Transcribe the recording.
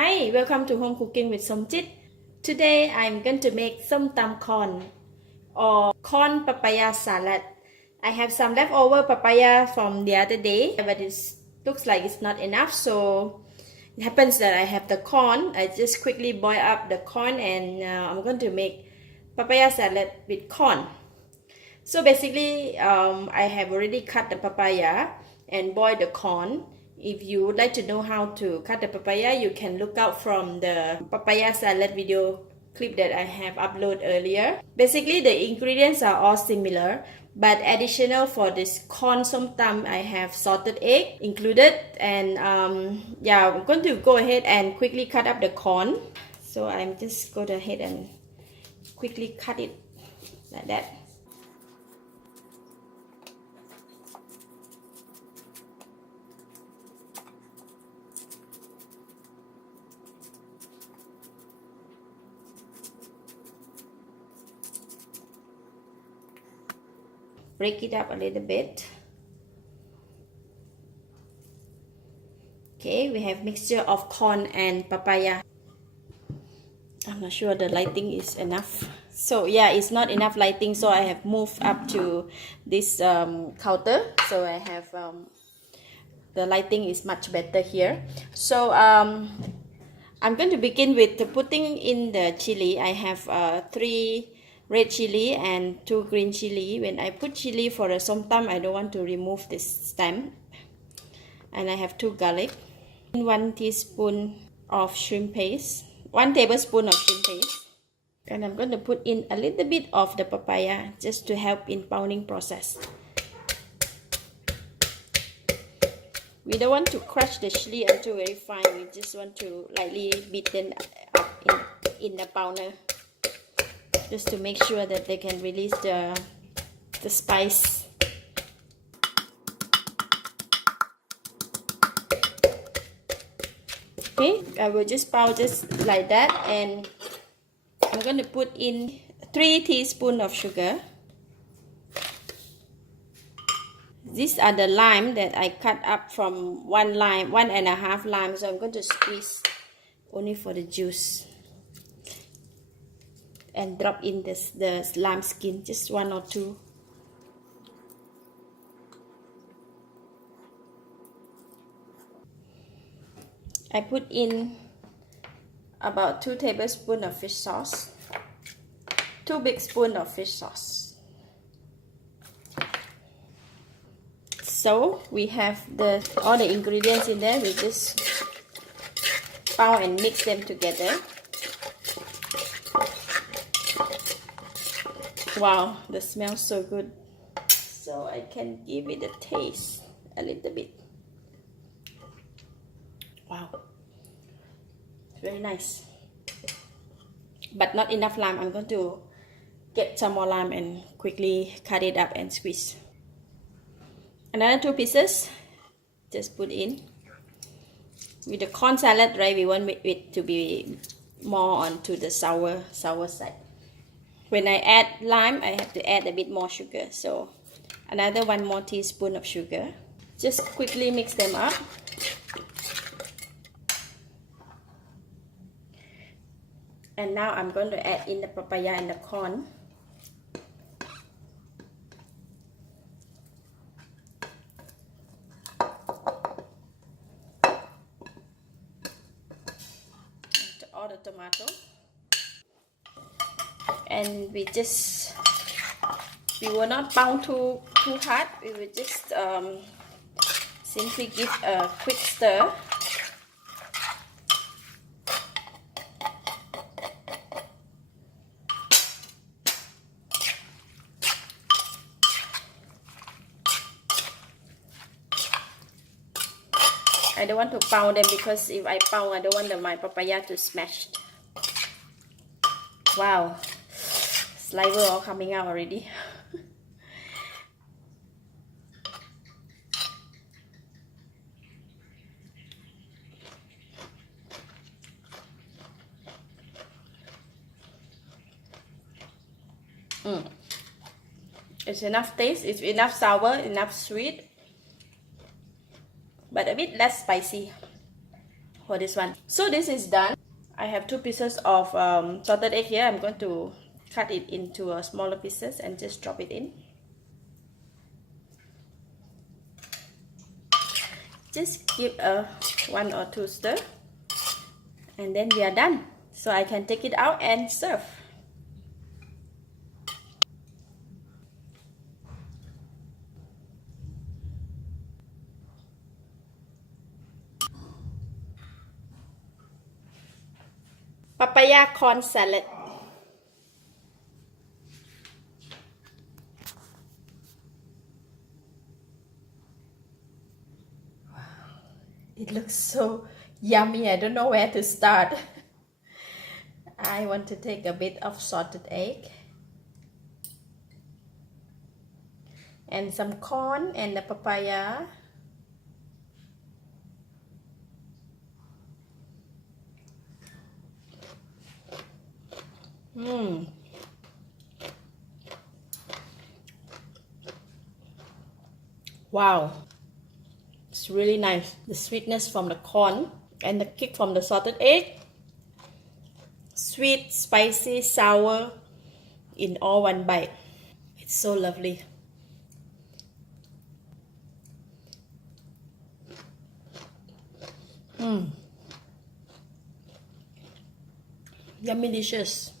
Hi, welcome to Home Cooking with Somjit. Today I'm going to make Somtam Corn or corn papaya salad. I have some leftover papaya from the other day, but it looks like it's not enough, so it happens that I have the corn. I just quickly boil up the corn and I'm going to make papaya salad with corn. So basically, I have already cut the papaya and boiled the corn. If you would like to know how to cut the papaya, you can look out from the papaya salad video clip that I have uploaded earlier. Basically, the ingredients are all similar, but additional for this corn somtam, I have salted egg included. And yeah, I'm going to go ahead and quickly cut up the corn. So I'm just go ahead and quickly cut it like that. Break it up a little bit. Okay, we have mixture of corn and papaya. I'm not sure the lighting is enough. So yeah, it's not enough lighting, so I have moved up to this counter. So I have the lighting is much better here. So I'm going to begin with putting in the chili. I have 3 red chili and 2 green chili. When I put chili for a somtam, I don't want to remove this stem. And I have 2 garlic, 1 teaspoon of shrimp paste, 1 tablespoon of shrimp paste, and I'm going to put in a little bit of the papaya just to help in pounding process. We don't want to crush the chili until very fine. We just want to lightly beat them up in the pounder, just to make sure that they can release the spice. Okay, I will just pound just like that, and I'm going to put in 3 teaspoons of sugar. These are the lime that I cut up from 1 lime, 1.5 lime, so I'm going to squeeze only for the juice. And drop in the lime skin, just 1 or 2. I put in about 2 tablespoons of fish sauce, 2 big spoons of fish sauce. So we have all the ingredients in there. We just pound and mix them together. Wow, the smell so good. So I can give it a taste a little bit. Wow, very nice, but not enough lime. I'm going to get some more lime and quickly cut it up and squeeze. Another 2 pieces, just put in. With the corn salad, right, we want it to be more onto the sour side. When I add lime, I have to add a bit more sugar. So another 1 more teaspoon of sugar. Just quickly mix them up. And now I'm going to add in the papaya and the corn. All the tomato. And we will not pound too hard. We will just simply give a quick stir. I don't want to pound them, because if I pound, I don't want my papaya to smash. Wow, saliva all coming out already. It's enough taste, it's enough sour, enough sweet, but a bit less spicy. for this one. So this is done. I have 2 pieces of salted egg here. I'm going to cut it into smaller pieces and just drop it in. Just give a 1 or 2 stir, and then we are done. So I can take it out and serve. Papaya corn salad. It looks so yummy. I don't know where to start. I want to take a bit of salted egg and some corn and the papaya. Wow, it's really nice. The sweetness from the corn and the kick from the salted egg. Sweet, spicy, sour in all one bite. It's so lovely. Yummy, delicious.